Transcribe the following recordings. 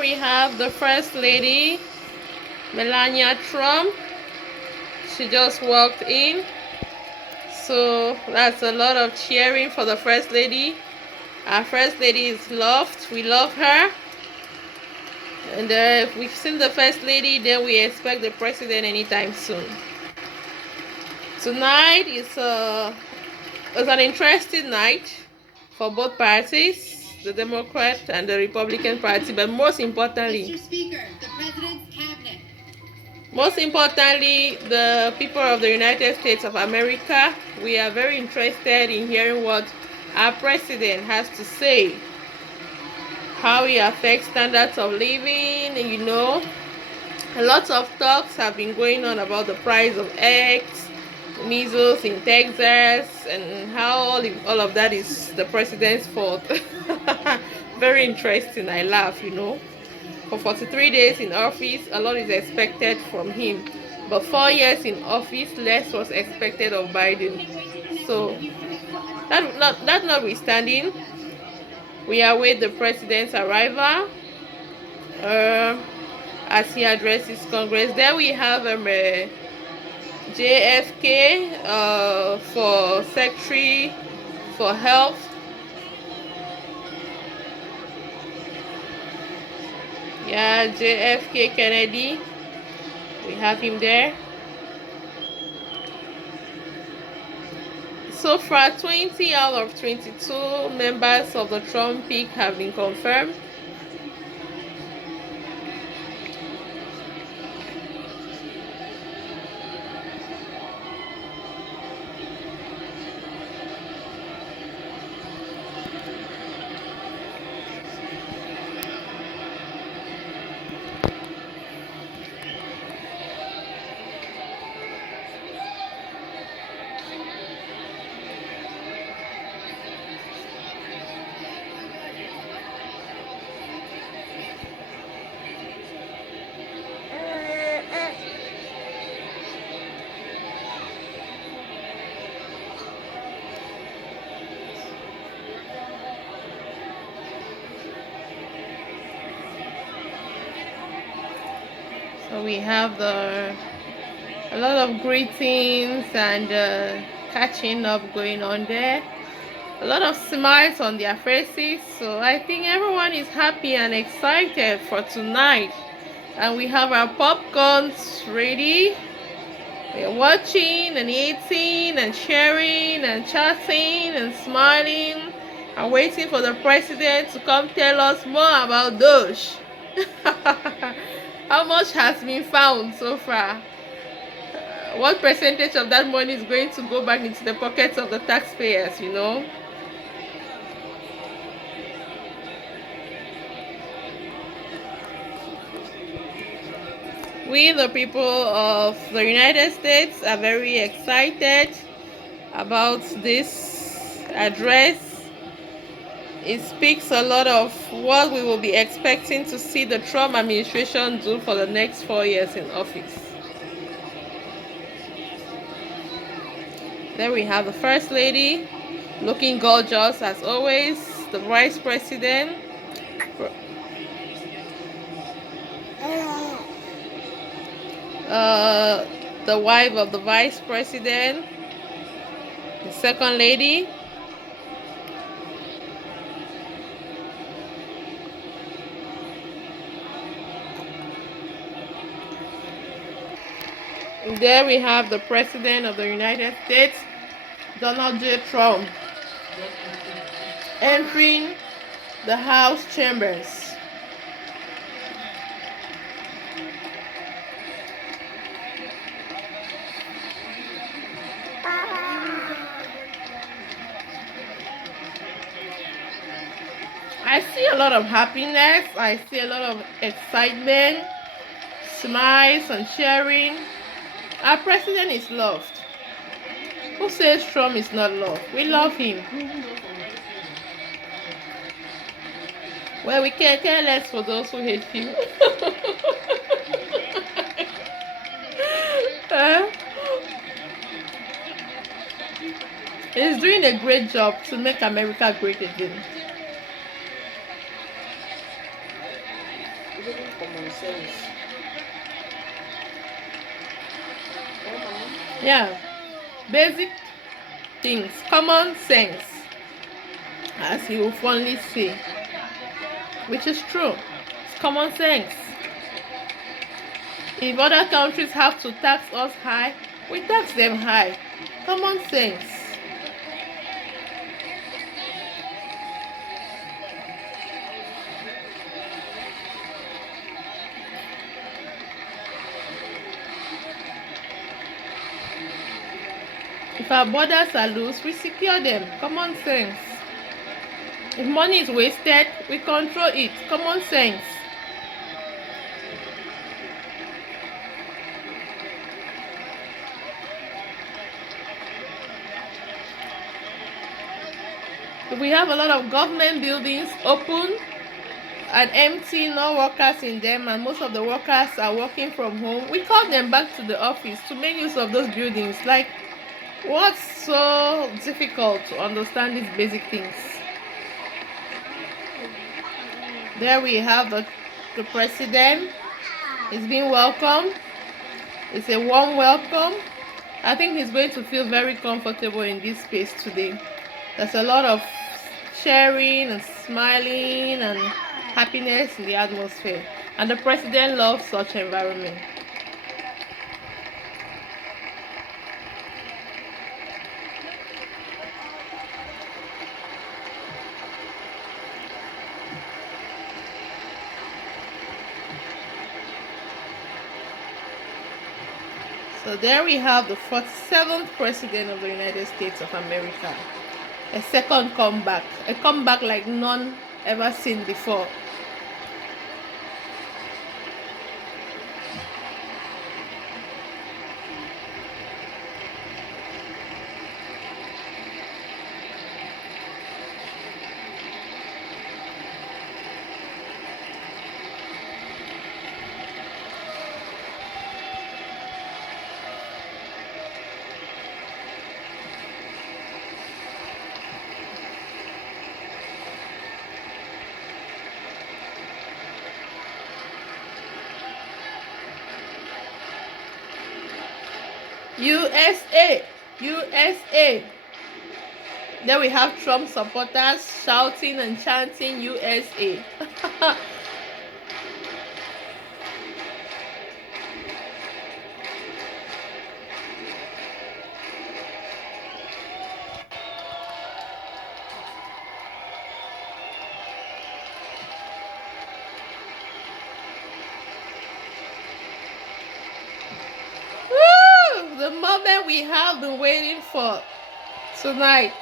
We have the First Lady, Melania Trump. She just walked in. So that's a lot of cheering for the First Lady. Our First Lady is loved. We love her. And if we've seen the First Lady, then we expect the President anytime soon. Tonight is an interesting night for both parties, the Democrat and the Republican Party, but most importantly, Mr. Speaker, the President's Cabinet. Most importantly, the people of the United States of America, we are very interested in hearing what our president has to say, how he affects standards of living. A lot of talks have been going on about the price of eggs, measles in Texas, and how all of that is the president's fault. Very interesting. I laugh. For 43 days in office, a lot is expected from him. But 4 years in office, less was expected of Biden. So, that notwithstanding, we await the president's arrival uh, as he addresses Congress. There we have JFK for Secretary for Health. Yeah, JFK Kennedy. We have him there. So far, 20 out of 22 members of the Trump peak have been confirmed. So we have a lot of greetings and catching up going on there. A lot of smiles on their faces. So I think everyone is happy and excited for tonight. And we have our popcorns ready. We're watching and eating and sharing and chatting and smiling and waiting for the president to come tell us more about Doge. How much has been found so far? What percentage of that money is going to go back into the pockets of the taxpayers? We, the people of the United States, are very excited about this address. It speaks a lot of what we will be expecting to see the Trump administration do for the next 4 years in office. There we have the First Lady, looking gorgeous as always, the Vice President, the wife of the Vice President, the Second Lady. There we have the President of the United States, Donald J. Trump, entering the House chambers. I see a lot of happiness, I see a lot of excitement, smiles and cheering. Our president is loved. Who says Trump is not loved? We love him. Well, we can't care less for those who hate him. He's doing a great job to make America great again. Even common sense. Yeah, basic things, common sense, as he will fondly say, which is true. It's common sense. If other countries have to tax us high, we tax them high. Common sense. If our borders are loose, we secure them. Common sense. If money is wasted, we control it. Common sense. If we have a lot of government buildings open and empty, no workers in them, and most of the workers are working from home, we call them back to the office to make use of those buildings. Like, what's so difficult to understand these basic things? There we have the president. He's being welcomed. It's a warm welcome. I think he's going to feel very comfortable in this space today. There's a lot of sharing and smiling and happiness in the atmosphere. And the president loves such environment. So there we have the 47th president of the United States of America. A second comeback. A comeback like none ever seen before. USA, USA. Then we have Trump supporters shouting and chanting USA. Woo! The moment we have been waiting for tonight.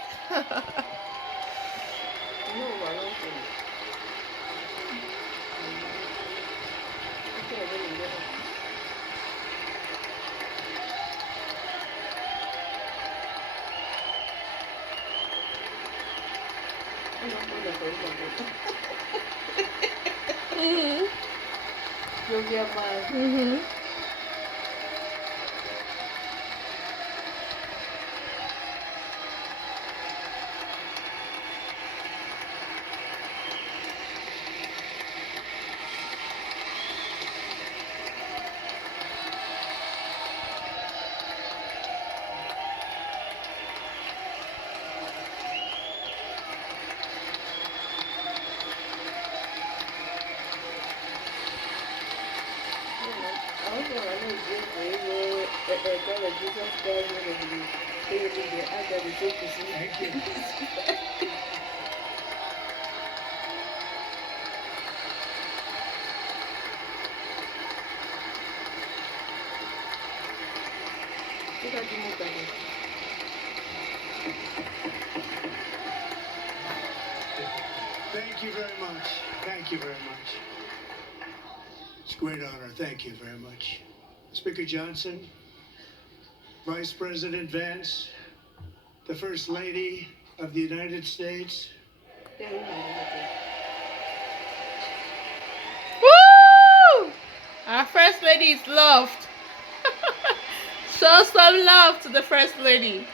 Mm-hmm. Mm-hmm. Thank you very much. Thank you very much. It's a great honor. Thank you very much. Speaker Johnson, Vice President Vance, the First Lady of the United States. Woo! Our First Lady is loved. Show some love to the First Lady.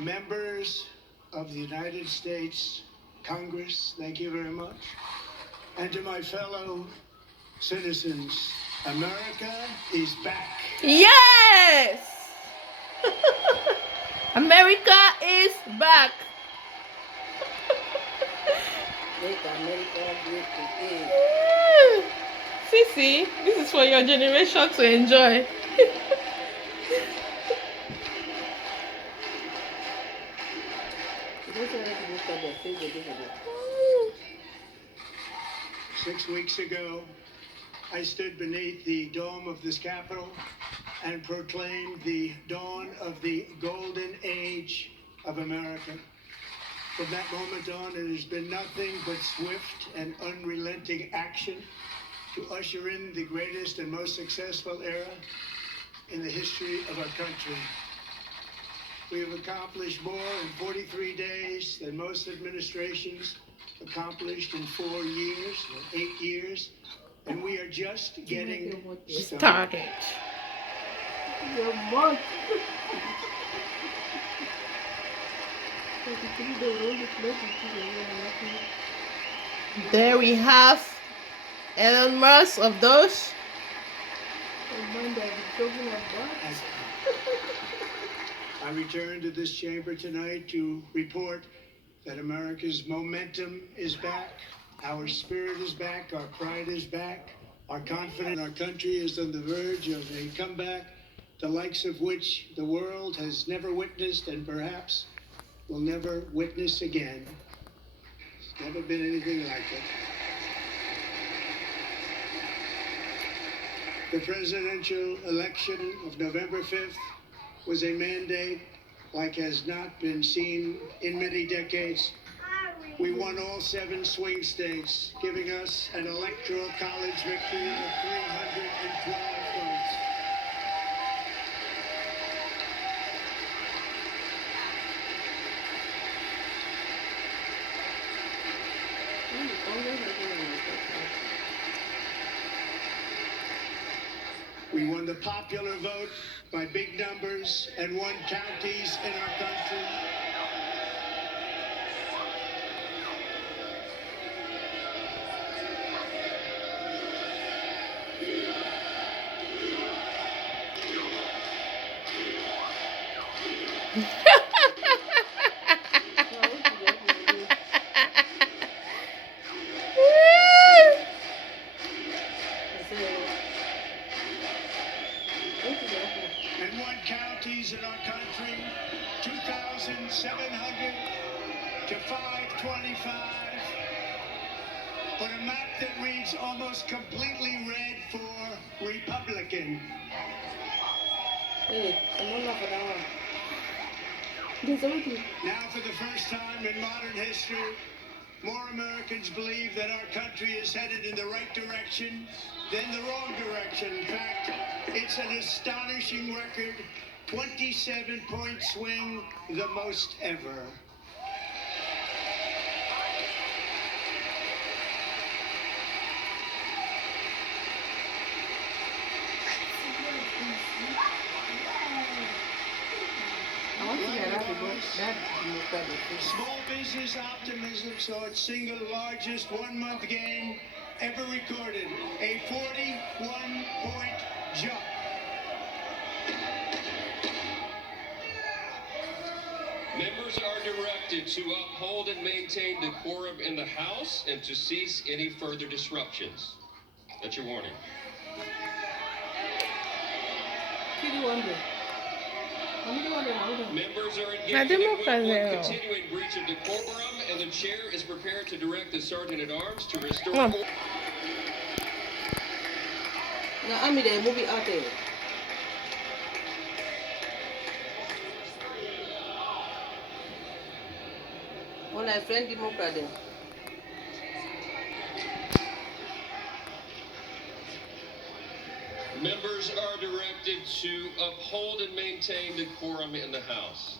members of the United States Congress, thank you very much. And to my fellow citizens, America is back. Yes! America is back. Make America great again. Sisi, this is for your generation to enjoy. You don't have to look at their face again. 6 weeks ago, I stood beneath the dome of this Capitol and proclaimed the dawn of the golden age of America. From that moment on, it has been nothing but swift and unrelenting action to usher in the greatest and most successful era in the history of our country. We have accomplished more in 43 days than most administrations accomplished in 4 years or 8 years, and we are just getting started. Your mouth. There we have Elon Musk of those. I return to this chamber tonight to report that America's momentum is back, our spirit is back, our pride is back, our confidence in our country is on the verge of a comeback, the likes of which the world has never witnessed and perhaps will never witness again. There's never been anything like it. The presidential election of November 5th was a mandate like has not been seen in many decades. We won all 7 swing states, giving us an electoral college victory of 312 votes. We won the popular vote by big numbers and won counties in our country. And won counties in our country, 2,700 to 525. On a map that reads almost completely red for Republican. Hey, I'm not for that one. There's everything. Now, for the first time in modern history, more Americans believe that our country is headed in the right direction than the wrong direction. In fact, it's an astonishing record, 27-point swing, the most ever. I want to get out of that democratic thing. Small business optimism saw its single largest one-month gain ever recorded, a 41-point jump. Members are directed to uphold and maintain decorum in the House and to cease any further disruptions. That's your warning. Kitty Wonder. Members are Na engaged in a democracy. continuing breach of decorum, and the chair is prepared to direct the Sergeant-at-Arms to restore Oh. order. Now, I'm in the movie out there. When I friend Democrat them. Members are directed to uphold and maintain decorum in the House.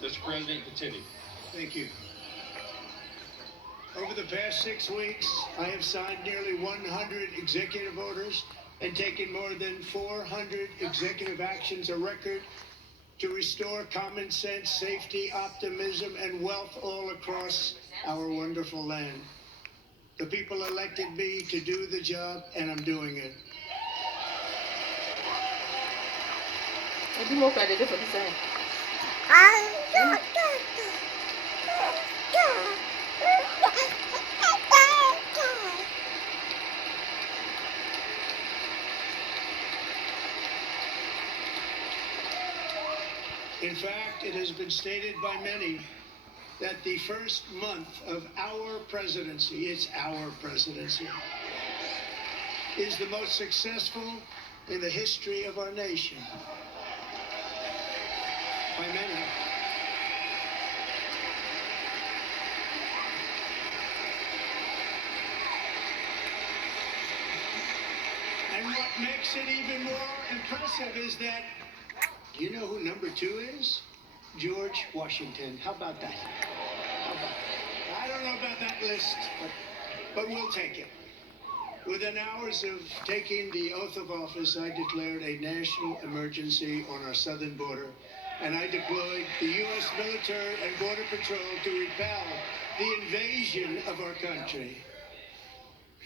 Mr. President, continue. Thank you. Over the past 6 weeks, I have signed nearly 100 executive orders and taken more than 400 executive actions, a record to restore common sense, safety, optimism, and wealth all across our wonderful land. The people elected me to do the job, and I'm doing it. I do more for the different side. In fact, it has been stated by many that the first month of our presidency, it's our presidency, is the most successful in the history of our nation. By many. And what makes it even more impressive is that, do you know who number 2 is? George Washington. How about that? How about that? I don't know about that list, but we'll take it. Within hours of taking the oath of office, I declared a national emergency on our southern border, and I deployed the U.S. military and Border Patrol to repel the invasion of our country.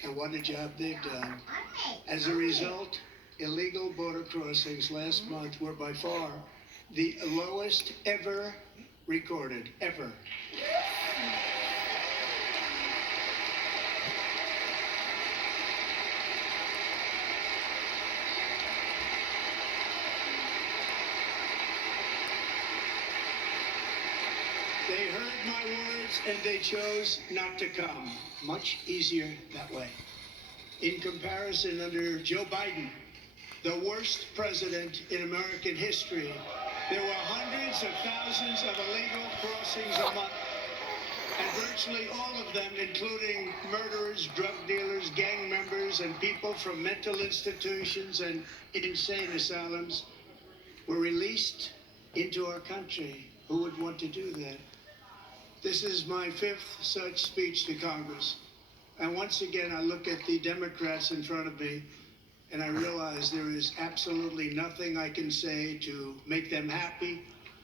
And what a job they've done. As a result, illegal border crossings last month were by far the lowest ever recorded, ever. They heard my words and they chose not to come. Much easier that way. In comparison, under Joe Biden, the worst president in American history, there were hundreds of thousands of illegal crossings a month, and virtually all of them, including murderers, drug dealers, gang members, and people from mental institutions and insane asylums, were released into our country. Who would want to do that? This is my 5th such speech to Congress. And once again, I look at the Democrats in front of me, and I realize there is absolutely nothing I can say to make them happy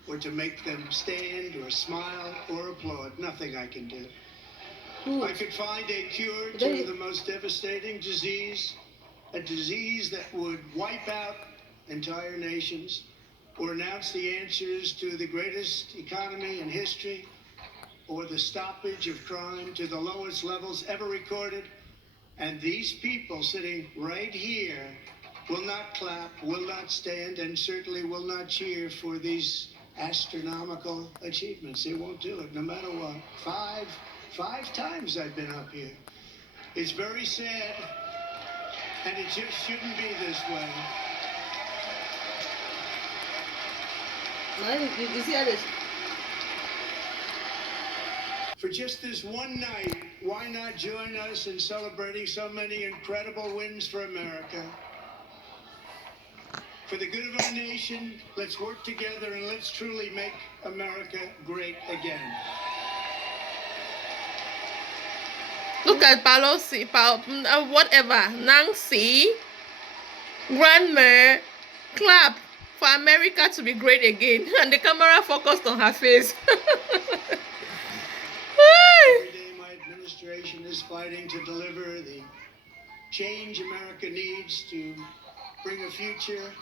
or to make them stand or smile or applaud. Nothing I can do. I could find a cure to the most devastating disease, a disease that would wipe out entire nations, or announce the answers to the greatest economy in history, or the stoppage of crime to the lowest levels ever recorded. And these people sitting right here will not clap, will not stand, and certainly will not cheer for these astronomical achievements. They won't do it, no matter what. Five times I've been up here. It's very sad, and it just shouldn't be this way. You see how this? For just this one night, why not join us in celebrating so many incredible wins for America? For the good of our nation, let's work together and let's truly make America great again. Look at Pelosi, whatever, Nancy, Grandma, clap for America to be great again. And the camera focused on her face. Every day my administration is fighting to deliver the change America needs to bring a future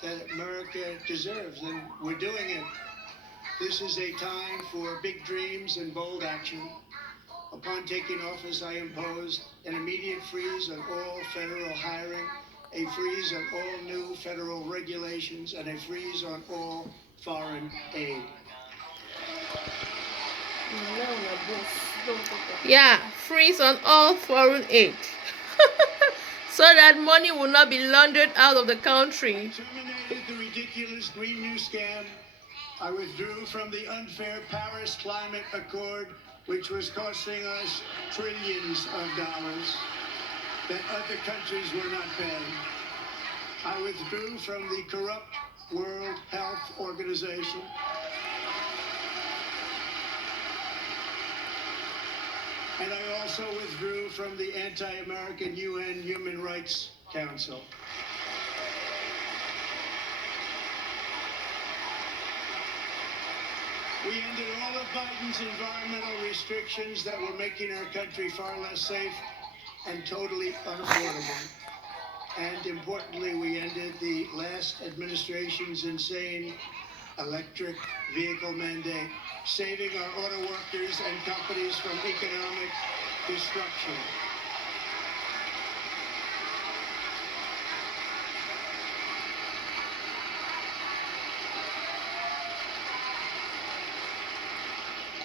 that America deserves, and we're doing it. This is a time for big dreams and bold action. Upon taking office, I imposed an immediate freeze on all federal hiring, a freeze on all new federal regulations, and a freeze on all foreign aid. Yeah, freeze on all foreign aid. So that money will not be laundered out of the country. Terminated the ridiculous Green New Scam. I withdrew from the unfair Paris Climate Accord, which was costing us trillions of dollars that other countries were not paying. I withdrew from the corrupt World Health Organization. And I also withdrew from the anti-American UN Human Rights Council. We ended all of Biden's environmental restrictions that were making our country far less safe and totally unaffordable. And importantly, we ended the last administration's insane electric vehicle mandate, saving our auto workers and companies from economic destruction.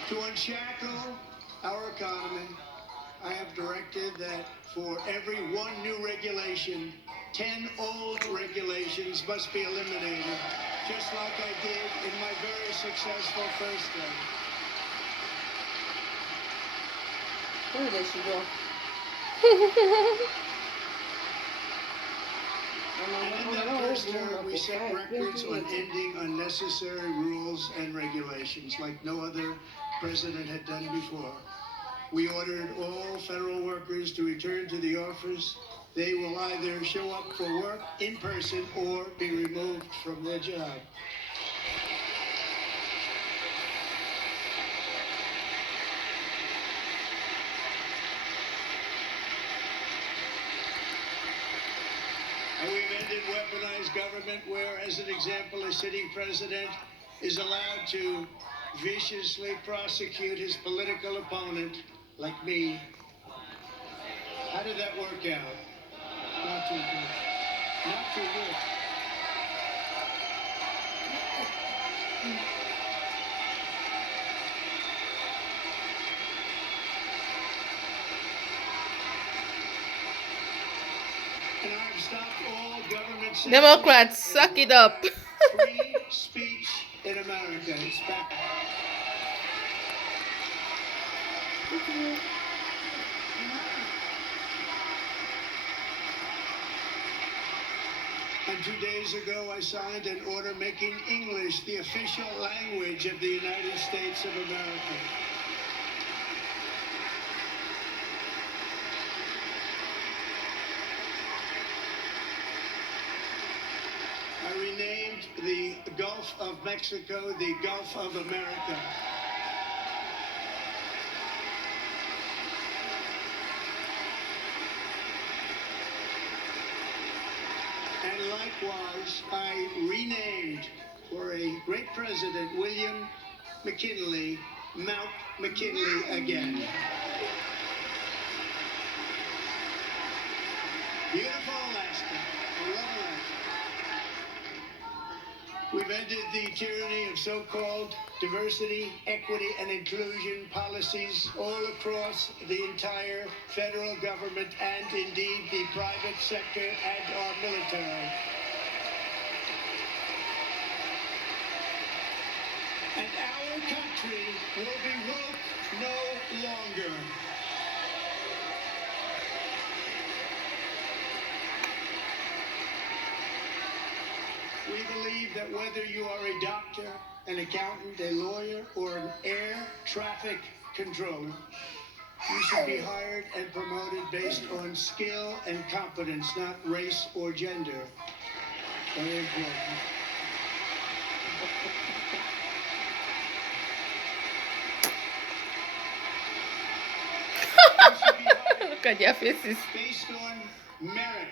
To unshackle our economy, I have directed that for every one new regulation, 10 old regulations must be eliminated, just like I did in my very successful first term. Where did she go? And in that first term, we set records on ending unnecessary rules and regulations like no other president had done before. We ordered all federal workers to return to the office. They will either show up for work in person or be removed from their job. And we've ended weaponized government where, as an example, a sitting president is allowed to viciously prosecute his political opponent, like me. How did that work out? Not too good. Not too good. And I've stopped all government Democrats, suck it up. free speech in America. It's back. And 2 days ago, I signed an order making English the official language of the United States of America. I renamed the Gulf of Mexico the Gulf of America. And likewise, I renamed for a great president, William McKinley, Mount McKinley again. Beautiful Alaska. I love Alaska. We've ended the tyranny of so-called diversity, equity, and inclusion policies all across the entire federal government and indeed the private sector and our military. And our country will be woke no longer. We believe that whether you are a doctor, an accountant, a lawyer, or an air traffic controller, you should be hired and promoted based on skill and competence, not race or gender. Very important. You should be hired Look at their faces. based on merit.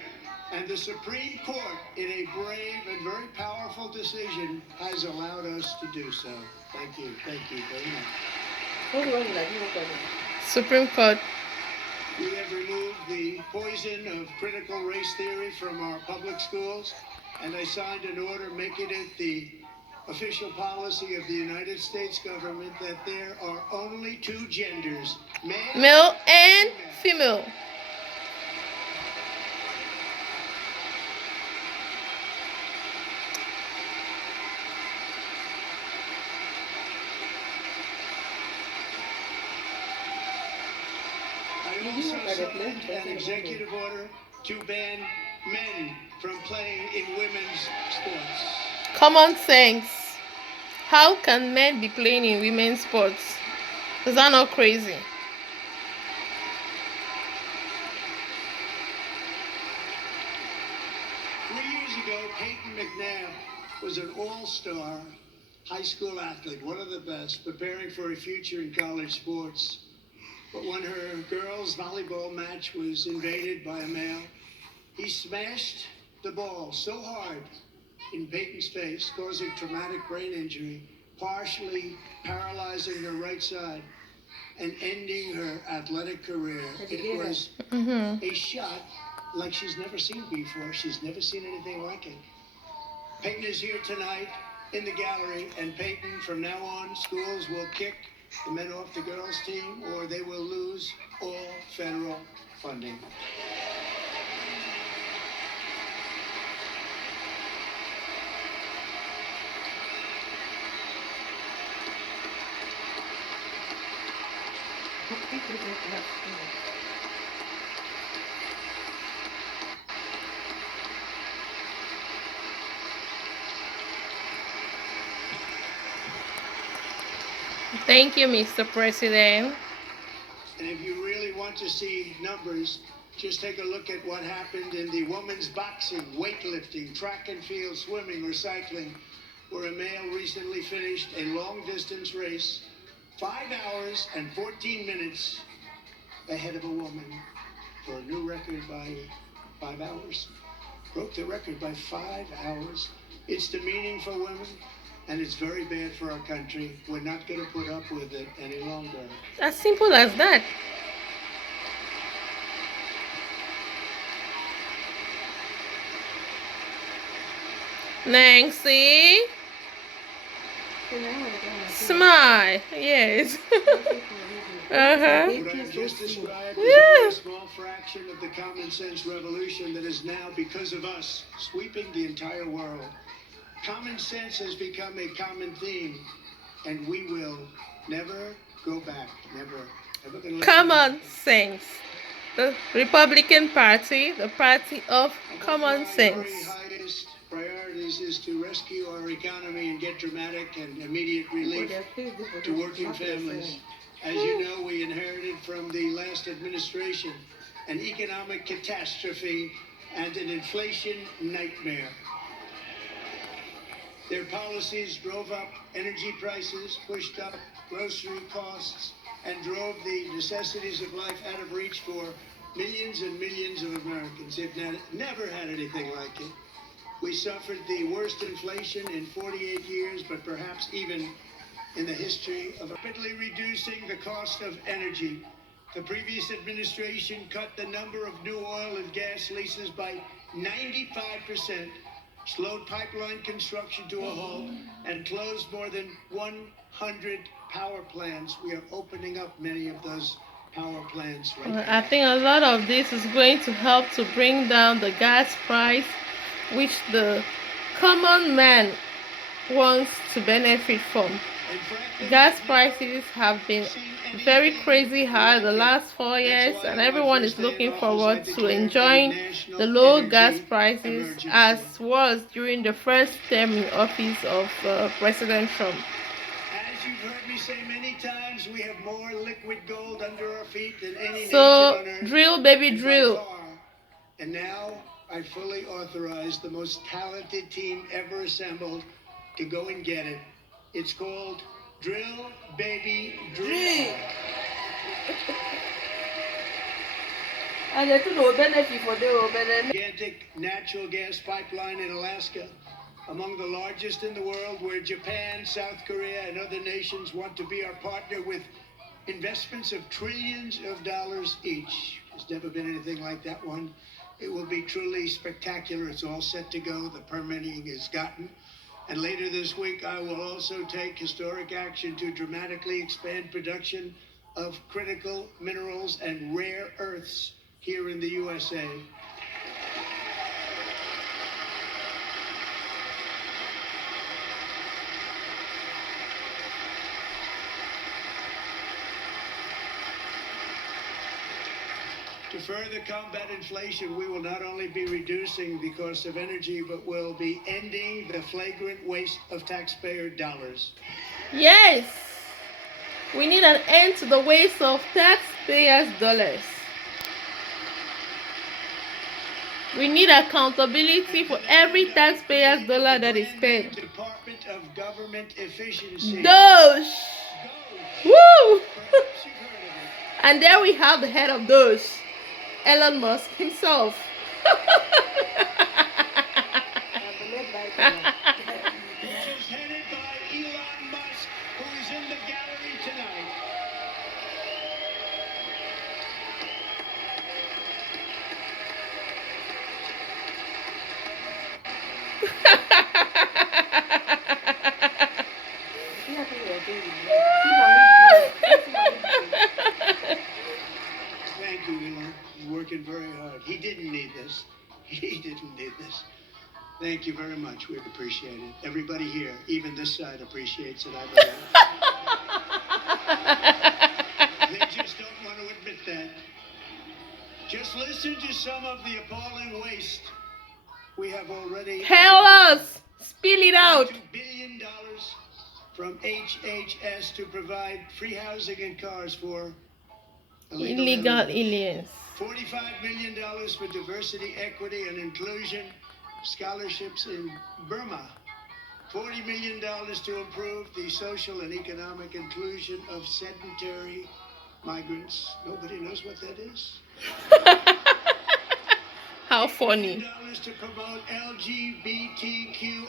And the Supreme Court, in a brave and very powerful decision, has allowed us to do so. Thank you very much. Who was that? You look at it. Supreme Court. We have removed the poison of critical race theory from our public schools, and I signed an order making it the official policy of the United States government that there are only two genders, Male and female. I also signed an executive order to ban men from playing in women's sports. Common sense. How can men be playing in women's sports? Is that not crazy? 3 years ago, Peyton McNabb was an all-star high school athlete, one of the best, preparing for a future in college sports. But when her girls' volleyball match was invaded by a male, he smashed the ball so hard in Peyton's face, causing traumatic brain injury, partially paralyzing her right side, and ending her athletic career. It was a shot like she's never seen before. She's never seen anything like it. Peyton is here tonight in the gallery, and Peyton, from now on, schools will kick the men off the girls' team, or they will lose all federal funding. Thank you, Mr. President. And if you really want to see numbers, just take a look at what happened in the women's boxing, weightlifting, track and field, swimming, or cycling, where a male recently finished a long-distance race 5 hours and 14 minutes ahead of a woman for a new record by 5 hours. Broke the record by 5 hours. It's demeaning for women, and it's very bad for our country. We're not going to put up with it any longer. As simple as that. Nancy, smile. Yes. What I've just described is only a small fraction of the common sense revolution that is now, because of us, sweeping the entire world. Common sense has become a common theme, and we will never go back. Never. Never gonna let Common sense. The Republican Party, the party of common My sense. very highest priorities is to rescue our economy and get dramatic and immediate relief to working families. As you know, we inherited from the last administration an economic catastrophe and an inflation nightmare. Their policies drove up energy prices, pushed up grocery costs, and drove the necessities of life out of reach for millions and millions of Americans. They've never had anything like it. We suffered the worst inflation in 48 years, but perhaps even in the history of rapidly reducing the cost of energy. The previous administration cut the number of new oil and gas leases by 95%, slowed pipeline construction to a halt, and closed more than 100 power plants. We are opening up many of those power plants right now. I think a lot of this is going to help to bring down the gas price, which the common man wants to benefit from. And frankly, Gas prices have been very crazy high the last 4 years, and everyone is looking forward to enjoying the low gas prices as was during the first term in office of President Trump. as you've heard me say many times, we have more liquid gold under our feet than any So nation on earth. drill, baby, and by drill. far. And now I fully authorize the most talented team ever assembled to go and get it. It's called Drill, Baby, Drill. And they do no benefit for the benefit. Gigantic natural gas pipeline in Alaska, among the largest in the world, where Japan, South Korea, and other nations want to be our partner with investments of trillions of dollars each. There's never been anything like that one. It will be truly spectacular. It's all set to go. The permitting is gotten. And later this week, I will also take historic action to dramatically expand production of critical minerals and rare earths here in the USA. To further combat inflation, we will not only be reducing the cost of energy, but will be ending the flagrant waste of taxpayer dollars. Yes, we need an end to the waste of taxpayers' dollars. We need accountability for every taxpayer's dollar that is spent. Department of Government Efficiency. Those. Woo! Perhaps you've heard of it. And there we have the head of those, Elon Musk himself. Which is headed by Elon Musk, who is in the gallery tonight. Thank you, Elon. He's working very hard. He didn't need this. He didn't need this. Thank you very much. We appreciate it. Everybody here, even this side, appreciates it. I believe. They just don't want to admit that. Just listen to some of the appalling waste we have already. Tell us. Spill it out. $2 billion from HHS to provide free housing and cars for Illegal aliens. $45 million for diversity, equity, and inclusion scholarships in Burma. $40 million to improve the social and economic inclusion of sedentary migrants. Nobody knows what that is. How funny. $1 to promote LGBTQI+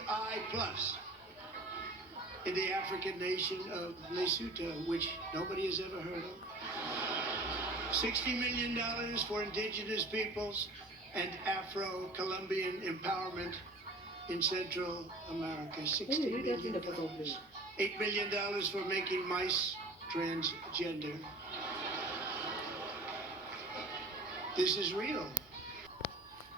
in the African nation of Lesotho, which nobody has ever heard of. $60 million for indigenous peoples and Afro-Colombian empowerment in Central America. $60 million. $8 million for making mice transgender. This is real.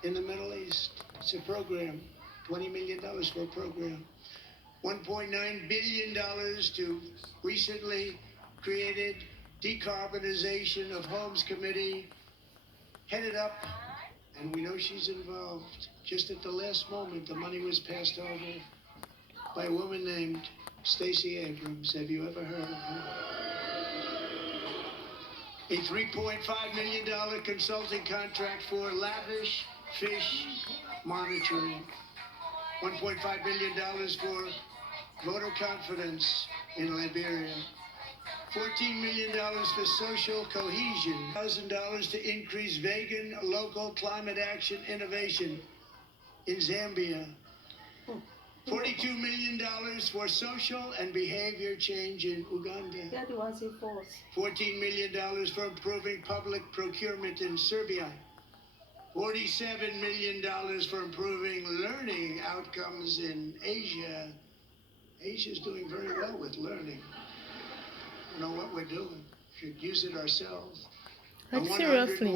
In the Middle East, it's a program. $20 million for a program. $1.9 billion to recently created Decarbonization of Homes Committee, headed up, and we know she's involved. Just at the last moment, the money was passed over by a woman named Stacey Abrams. Have you ever heard of her? A $3.5 million consulting contract for lavish fish monitoring. $1.5 billion for voter confidence in Liberia. $14 million for social cohesion. $1,000 to increase vegan local climate action innovation in Zambia. $42 million for social and behavior change in Uganda. $14 million for improving public procurement in Serbia. $47 million for improving learning outcomes in Asia. Asia's doing very well with learning. Know what we're doing. Should use it ourselves. Like seriously.